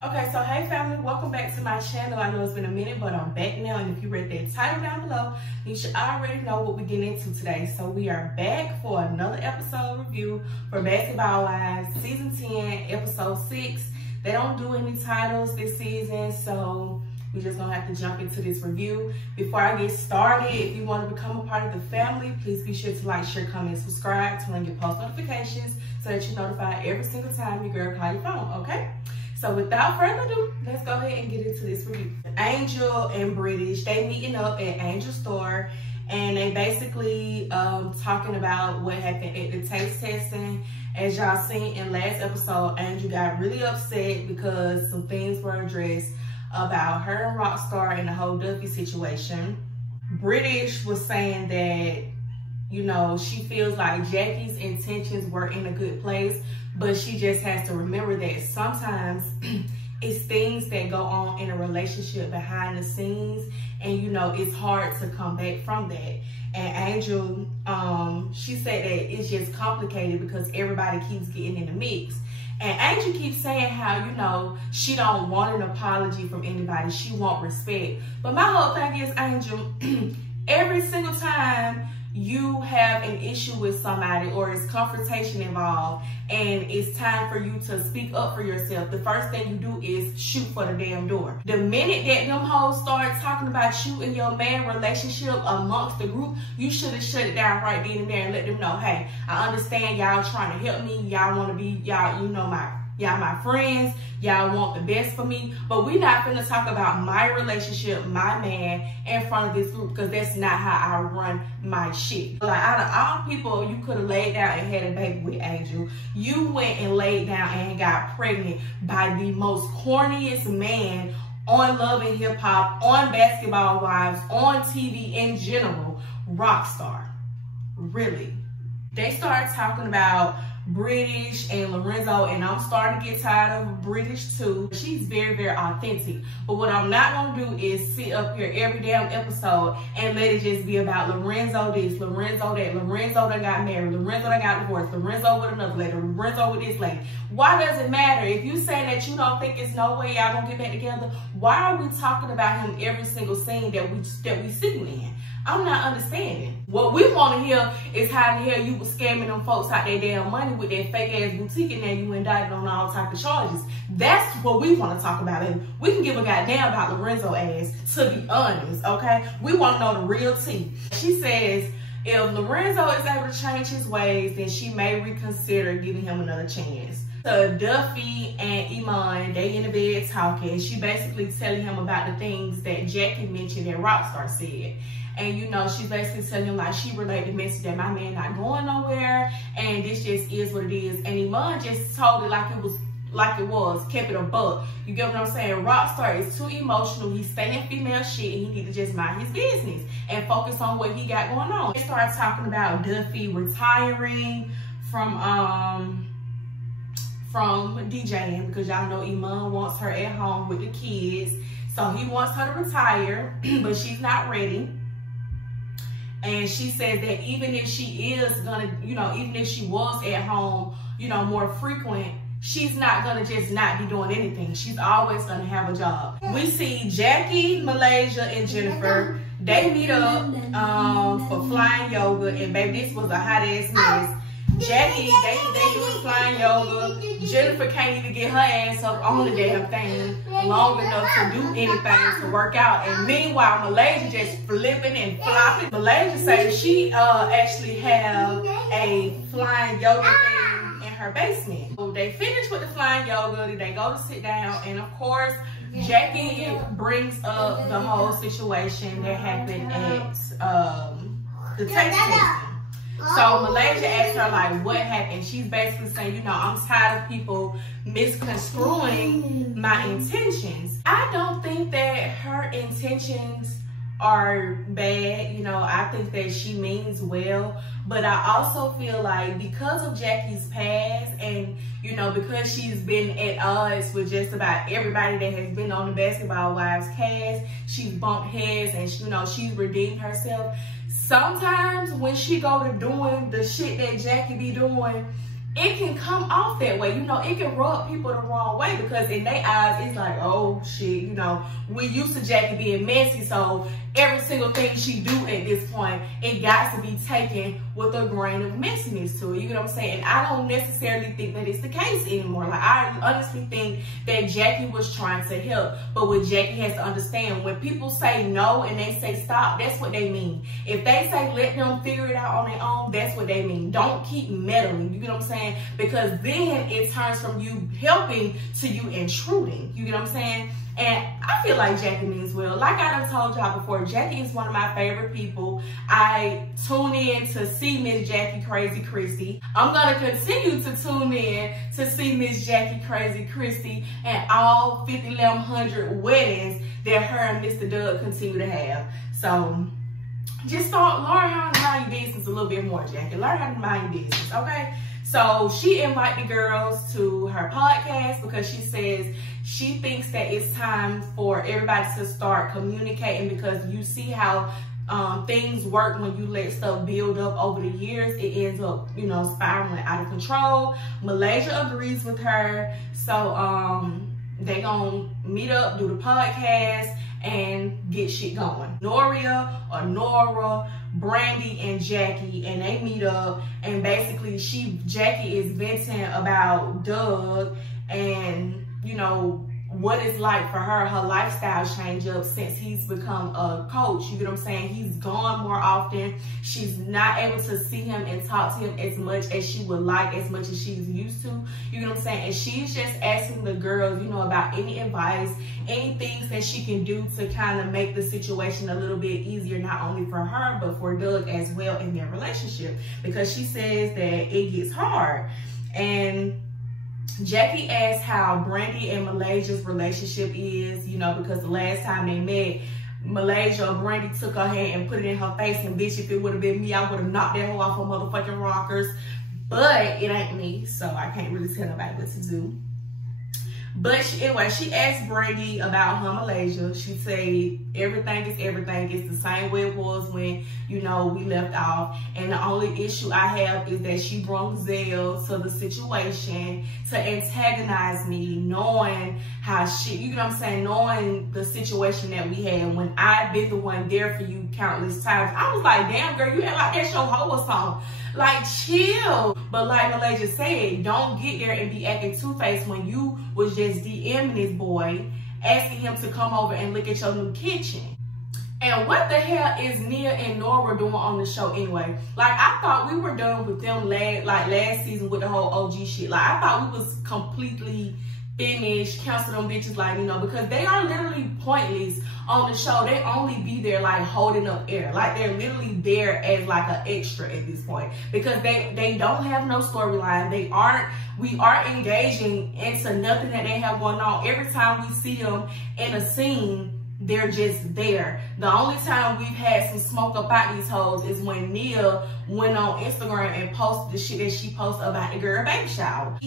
Okay, so hey family, welcome back to my channel. I know it's been a minute, but I'm back now, and if you read that title down below, you should already know what we're getting into today. So we are back for another episode review for Basketball Wives, Season 10, Episode 6. They don't do any titles this season, so we're just gonna have to jump into this review. Before I get started, if you want to become a part of the family, please be sure to like, share, comment, subscribe, turn on your post notifications so that you're notified every single time your girl calls your phone, okay? So without further ado, let's go ahead and get into this review. Angel and British, they meeting up at Angel's store, and they basically talking about what happened at the taste testing. As y'all seen in last episode, Angel got really upset because some things were addressed about her and Rockstar and the whole Duffy situation. British was saying that, you know, she feels like Jackie's intentions were in a good place, but she just has to remember that sometimes it's things that go on in a relationship behind the scenes, and you know, it's hard to come back from that. And Angel, she said that it's just complicated because everybody keeps getting in the mix. And Angel keeps saying how, you know, she don't want an apology from anybody. She want respect. But my whole thing is, Angel, every single time you have an issue with somebody or it's confrontation involved and it's time for you to speak up for yourself, the first thing you do is shoot for the damn door. The minute that them hoes start talking about you and your man relationship amongst the group, you should have shut it down right then and there and let them know, hey, I understand y'all trying to help me, y'all want to be, y'all, you know, y'all my friends, y'all want the best for me, but we not finna talk about my relationship, my man, in front of this group, because that's not how I run my shit. Like, out of all people you could have laid down and had a baby with, Angel, you went and laid down and got pregnant by the most corniest man on Love and Hip Hop, on Basketball Wives, on TV in general, Rockstar. Really. They started talking about British and Lorenzo, and I'm starting to get tired of British too. She's very, very authentic. But what I'm not gonna do is sit up here every damn episode and let it just be about Lorenzo this, Lorenzo that, Lorenzo that got married, Lorenzo that got divorced, Lorenzo with another lady, Lorenzo with this lady. Why does it matter? If you say that you don't think it's no way y'all gonna get back together, why are we talking about him every single scene that we sitting in? I'm not understanding. What we want to hear is how the hell you was scamming them folks out their damn money with that fake ass boutique, and then you indicted on all type of charges. That's what we want to talk about, and we can give a goddamn about Lorenzo ass, to be honest, okay? We want to know the real tea. She says if Lorenzo is able to change his ways, then she may reconsider giving him another chance. So Duffy and Iman, they in the bed talking. She basically telling him about the things that Jackie mentioned that Rockstar said. And you know, she's basically telling him like she relayed the message that my man not going nowhere, and this just is what it is. And Iman just told it like it was, kept it a buck. You get what I'm saying? Rockstar is too emotional. He's saying female shit, and he need to just mind his business and focus on what he got going on. They started talking about Duffy retiring from DJing, because y'all know Iman wants her at home with the kids. So he wants her to retire, but she's not ready. And she said that even if she is gonna, you know, even if she was at home, you know, more frequent, she's not gonna just not be doing anything. She's always gonna have a job. We see Jackie, Malaysia, and Jennifer. They meet up for flying yoga, and baby, this was a hot ass mess. Jackie, they doing flying yoga. Jennifer can't even get her ass up on the damn thing long enough to do anything to work out. And meanwhile, Malaysia just flipping and flopping. Malaysia says she actually have a flying yoga thing in her basement. So they finish with the flying yoga, they go to sit down, and of course, Jackie brings up the whole situation that happened at the taste testing. So Malaysia asked her, like, what happened? She's basically saying, you know, I'm tired of people misconstruing my intentions. I don't think that her intentions are bad. You know, I think that she means well. But I also feel like because of Jackie's past, and, you know, because she's been at odds with just about everybody that has been on the Basketball Wives cast, she's bumped heads, and, you know, she's redeemed herself. Sometimes when she go to doing the shit that Jackie be doing, it can come off that way. You know, it can rub people the wrong way because in their eyes, it's like, oh shit, you know, we used to Jackie being messy, so every single thing she do at this point, it got to be taken with a grain of messiness to it. You know what I'm saying? And I don't necessarily think that it's the case anymore. Like, I honestly think that Jackie was trying to help, but what Jackie has to understand, when people say no and they say stop, that's what they mean. If they say let them figure it out on their own, that's what they mean. Don't keep meddling, you know what I'm saying? Because then it turns from you helping to you intruding, you know what I'm saying? And I feel like Jackie means well. Like I done told y'all before, Jackie is one of my favorite people. I tune in to see Miss Jackie Crazy Christie. I'm gonna continue to tune in to see Miss Jackie Crazy Christie and all 5,100 weddings that her and Mr. Doug continue to have. So just learn how to mind your business a little bit more, Jackie. Learn how to mind your business, okay? So she invited the girls to her podcast because she says she thinks that it's time for everybody to start communicating, because you see how things work when you let stuff build up over the years. It ends up, you know, spiraling out of control. Malaysia agrees with her. So they gonna meet up, do the podcast, and get shit going. Nora, Brandi, and Jackie, and they meet up, and basically Jackie is venting about Doug and, you know, what it's like for her lifestyle change up since he's become a coach. You get what I'm saying? He's gone more often. She's not able to see him and talk to him as much as she would like, as much as she's used to. You get what I'm saying? And she's just asking the girls, you know, about any advice, any things that she can do to kind of make the situation a little bit easier, not only for her, but for Doug as well in their relationship, because she says that it gets hard. And Jackie asked how Brandi and Malaysia's relationship is, you know, because the last time they met, Malaysia or Brandi took her hand and put it in her face, and bitch, if it would have been me, I would have knocked that hoe off her motherfucking rockers. But it ain't me, so I can't really tell nobody what to do. But anyway, she asked Brandi about her Malaysia. She said everything is everything. It's the same way it was when, you know, we left off. And the only issue I have is that she brought Zell to the situation to antagonize me, knowing how you know what I'm saying, knowing the situation that we had when I've been the one there for you countless times. I was like, damn girl, you had like that show hoe or something. Like, chill. But like Malaysia said, don't get there and be acting two-faced when you was just DMing this boy, asking him to come over and look at your new kitchen. And what the hell is Nia and Nora doing on the show anyway? Like, I thought we were done with them last season with the whole OG shit. Like, I thought we was completely finished, cancel them bitches, like, you know, because they are literally pointless on the show. They only be there like holding up air. Like, they're literally there as like an extra at this point, because they don't have no storyline. We are engaging into nothing that they have going on. Every time we see them in a scene, they're just there. The only time we've had some smoke about these hoes is when Nia went on Instagram and posted the shit that she posted about the girl baby shower.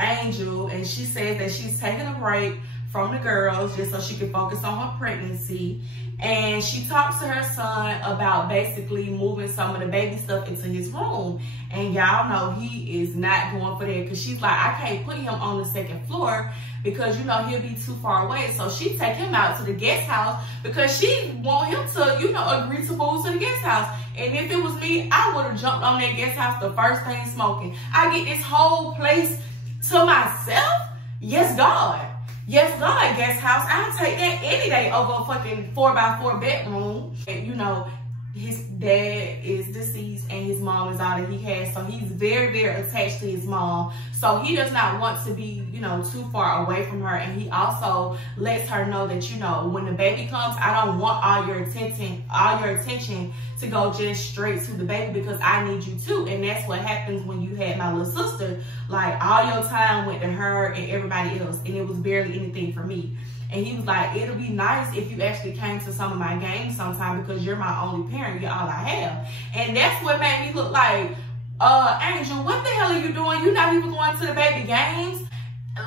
Angel, and she says that she's taking a break from the girls just so she can focus on her pregnancy. And she talks to her son about basically moving some of the baby stuff into his room. And y'all know he is not going for that, because she's like, I can't put him on the second floor because, you know, he'll be too far away. So she take him out to the guest house because she want him to, you know, agree to move to the guest house. And if it was me, I would have jumped on that guest house the first thing smoking. I get this whole place to myself? Yes, God. Yes, God, guest house. I'll take that any day over a fucking 4x4 bedroom. And, you know, his dad is deceased and his mom is all that he has. So he's very, very attached to his mom. So he does not want to be, you know, too far away from her. And he also lets her know that, you know, when the baby comes, I don't want all your attention to go just straight to the baby, because I need you too. And that's what happens when you had my little sister. Like, all your time went to her and everybody else, and it was barely anything for me. And he was like, it'll be nice if you actually came to some of my games sometime, because you're my only parent, you're all I have. And that's what made me look like, Angel, what the hell are you doing? You're not even going to the baby games?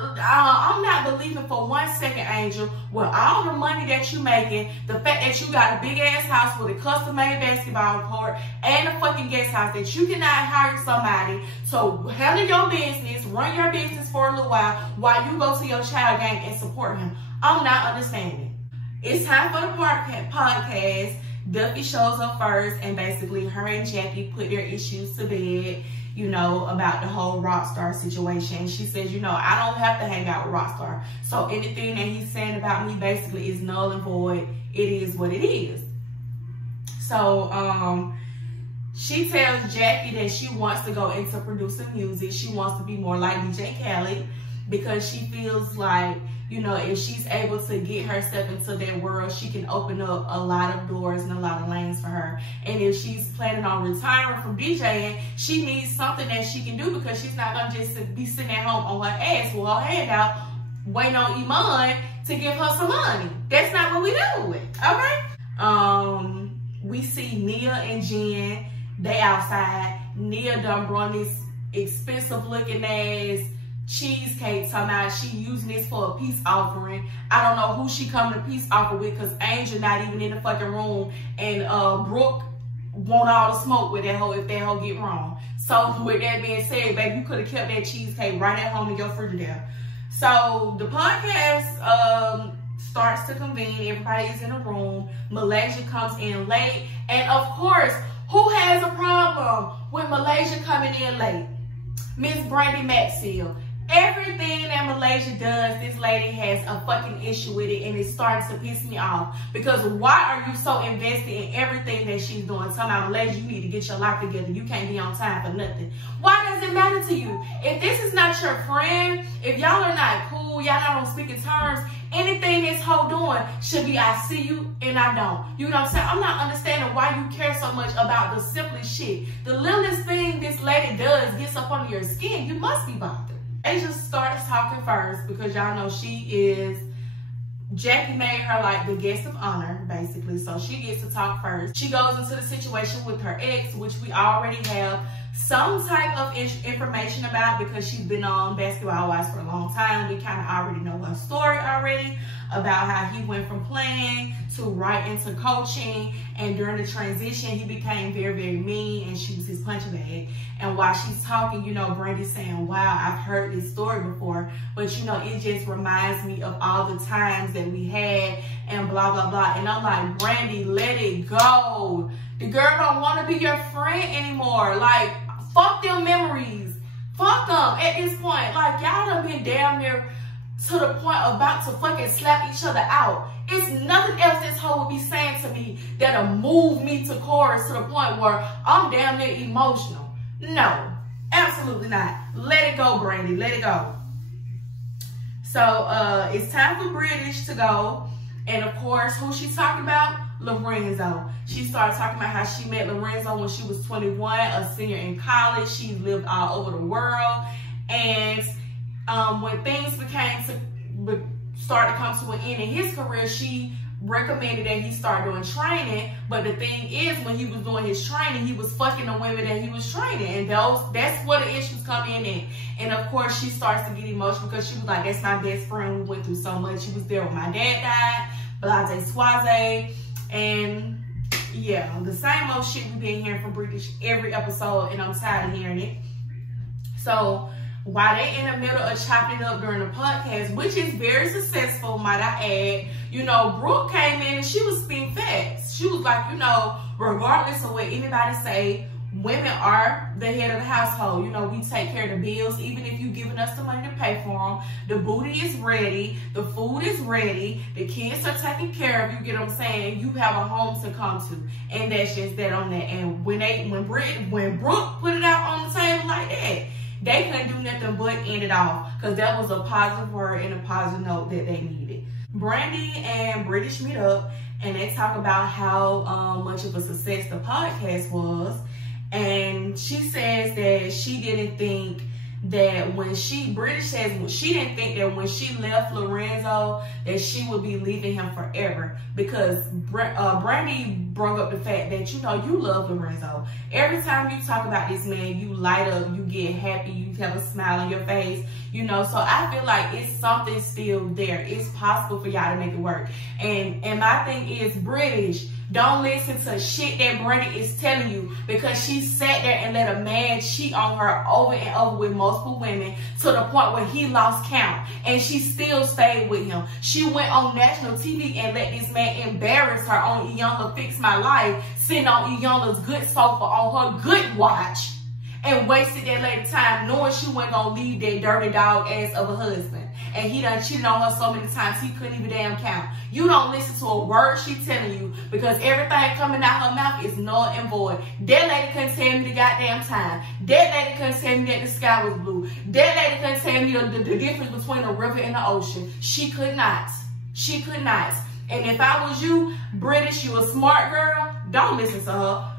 I'm not believing for 1 second, Angel, with all the money that you making, the fact that you got a big ass house with a custom made basketball court and a fucking guest house, that you cannot hire somebody to handle your business, run your business for a little while you go to your child game and support him. I'm not understanding. It's time for the podcast. Duffy shows up first, and basically her and Jackie put their issues to bed, you know, about the whole Rockstar situation. She says, you know, I don't have to hang out with Rockstar. So anything that he's saying about me basically is null and void. It is what it is. So she tells Jackie that she wants to go into producing music. She wants to be more like DJ Khaled, because she feels like, you know, if she's able to get herself into that world, she can open up a lot of doors and a lot of lanes for her. And if she's planning on retiring from DJing, she needs something that she can do, because she's not going to just be sitting at home on her ass with her hand out, waiting on Iman to give her some money. That's not what we do, okay? We see Nia and Jen, they outside. Nia done brought this expensive looking ass cheesecake, talking about she using this for a peace offering. I don't know who she coming to peace offer with, because Angel not even in the fucking room, and Brooke want all the smoke with that hoe if that hoe get wrong. So with that being said, baby, you could have kept that cheesecake right at home in your Frigidaire. So the podcast starts to convene. Everybody is in a room. Malaysia comes in late, and of course, who has a problem with Malaysia coming in late? Miss Brandi Maxfield. Everything that Malaysia does, this lady has a fucking issue with it, and it starts to piss me off. Because why are you so invested in everything that she's doing? Talking about, Malaysia, you need to get your life together. You can't be on time for nothing. Why does it matter to you? If this is not your friend, if y'all are not cool, y'all not on speaking terms, anything this hoe doing should be I see you and I don't. You know what I'm saying? I'm not understanding why you care so much about the simplest shit. The littlest thing this lady does gets up under your skin. You must be bothered. Asia starts talking first, because y'all know she is, Jackie made her like the guest of honor, basically. So she gets to talk first. She goes into the situation with her ex, which we already have some type of information about, because she's been on Basketball Wives for a long time. We kind of already know her story already, about how he went from playing to right into coaching, and during the transition he became very, very mean, and she was his punching bag. And while she's talking, you know, Brandi's saying, wow, I've heard this story before, but you know, it just reminds me of all the times that we had, and blah blah blah. And I'm like, Brandi, let it go. The girl don't want to be your friend anymore. Like, fuck them memories. Fuck them at this point. Like, y'all done been damn near to the point about to fucking slap each other out. It's nothing else this hoe would be saying to me that'll move me to chorus to the point where I'm damn near emotional. No, absolutely not. Let it go, Brandi. Let it go. So it's time for British to go. And of course, who she's talking about? Lorenzo. She started talking about how she met Lorenzo when she was 21, a senior in college. She lived all over the world. And when things started to come to an end in his career, she recommended that he start doing training. But the thing is, when he was doing his training, he was fucking the women that he was training, and that's where the issues come in. And of course, she starts to get emotional, because she was like, that's my best friend. We went through so much. She was there when my dad died, blase swaze. And yeah, the same old shit we've been hearing from British every episode, and I'm tired of hearing it. So while they in the middle of chopping it up during the podcast, which is very successful, might I add, you know, Brooke came in and she was spitting facts. She was like, you know, regardless of what anybody say, women are the head of the household. You know, we take care of the bills, even if you giving us the money to pay for them. The booty is ready. The food is ready. The kids are taken care of. You get what I'm saying? You have a home to come to. And that's just that on that. And when Brooke put it out on the table like that, they couldn't do nothing but end it off, because that was a positive word and a positive note that they needed. Brandi and British meet up, and they talk about how much of a success the podcast was. And she says that she didn't think that when British says she didn't think that when she left Lorenzo that she would be leaving him forever, because Brandi brought up the fact that, you know, you love Lorenzo. Every time you talk about this man, you light up, you get happy, you have a smile on your face, you know. So I feel like it's something still there. It's possible for y'all to make it work. And my thing is, British, don't listen to shit that Brandi is telling you, because she sat there and let a man cheat on her over and over with multiple women to the point where he lost count, and she still stayed with him. She went on national TV and let this man embarrass her on Iyanla Fix My Life, sitting on Iyanla's good sofa on her good watch, and wasted that lady time knowing she wasn't gonna leave that dirty dog ass of a husband. And he done cheated on her so many times he couldn't even damn count. You don't listen to a word she telling you, because everything coming out her mouth is null and void. That lady couldn't tell me the goddamn time. That lady couldn't tell me that the sky was blue. That lady couldn't tell me the difference between a river and the ocean. She could not. She could not. And if I was you, British, you a smart girl, don't listen to her.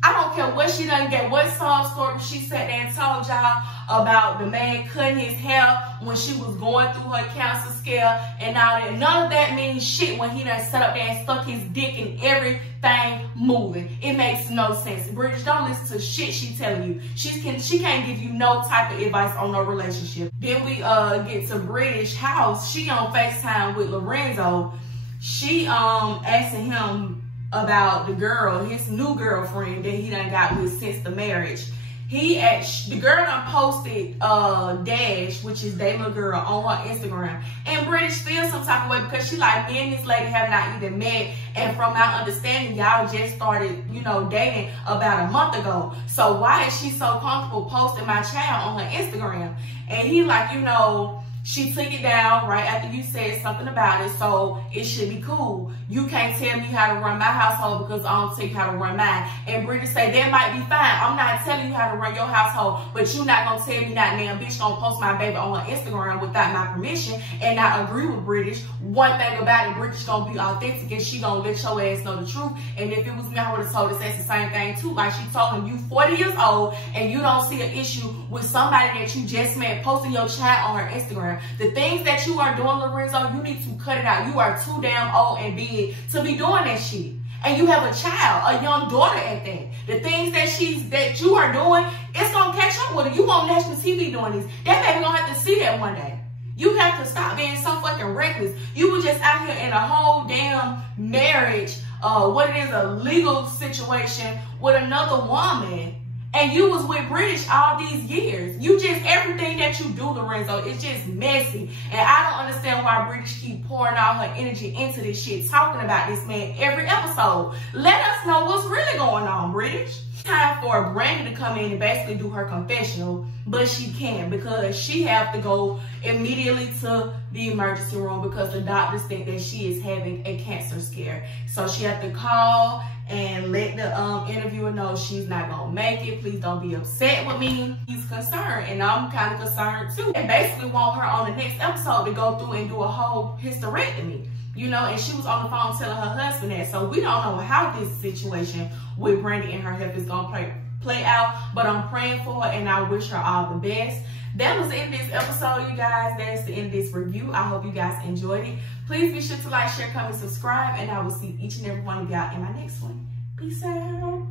I don't care what she done get, what sob story she sat there and told y'all about the man cutting his hair when she was going through her cancer scare and all that. None of that means shit when he done sat up there and stuck his dick in everything moving. It makes no sense. British, don't listen to shit she telling you. She can't give you no type of advice on no relationship. Then we get to British house. She on FaceTime with Lorenzo. She asking him about the girl, his new girlfriend that he done got with since the marriage. The girl done posted Dash, which is their little girl, on her Instagram. And British feels some type of way because she like, me and this lady have not even met. And from my understanding, y'all just started, you know, dating about a month ago. So why is she so comfortable posting my child on her Instagram? And he like, you know, she took it down right after you said something about it, so it should be cool. You can't tell me how to run my household because I don't tell you how to run mine. And British say, that might be fine. I'm not telling you how to run your household, but you're not going to tell me that damn bitch going to post my baby on her Instagram without my permission and not agree with British. One thing about it, British going to be authentic and she going to let your ass know the truth. And if it was me, I would have told this ass the same thing too. Like she told him, you 40 years old and you don't see an issue with somebody that you just met posting your child on her Instagram. The things that you are doing, Lorenzo, you need to cut it out. You are too damn old and big to be doing that shit. And you have a child, a young daughter at that. The things that you are doing, it's gonna catch up with her. You on national TV doing this. That baby gonna have to see that one day. You have to stop being so fucking reckless. You were just out here in a whole damn marriage, what it is, a legal situation with another woman. And you was with British all these years. You just, everything that you do, Lorenzo, is just messy. And I don't understand why British keep pouring all her energy into this shit, talking about this man every episode. Let us know what's really going on, British. Time for Brandi to come in and basically do her confessional, but she can't because she have to go immediately to the emergency room because the doctors think that she is having a cancer scare. So she have to call and let the interviewer know she's not gonna make it. Please don't be upset with me. He's concerned, and I'm kind of concerned too. And basically want her on the next episode to go through and do a whole hysterectomy. You know, and she was on the phone telling her husband that. So we don't know how this situation with Brandi and her health is gonna play out, but I'm praying for her and I wish her all the best. That was the end of this episode, you guys. That's the end of this review. I hope you guys enjoyed it. Please be sure to like, share, comment, subscribe, and I will see each and every one of y'all in my next one. Peace out.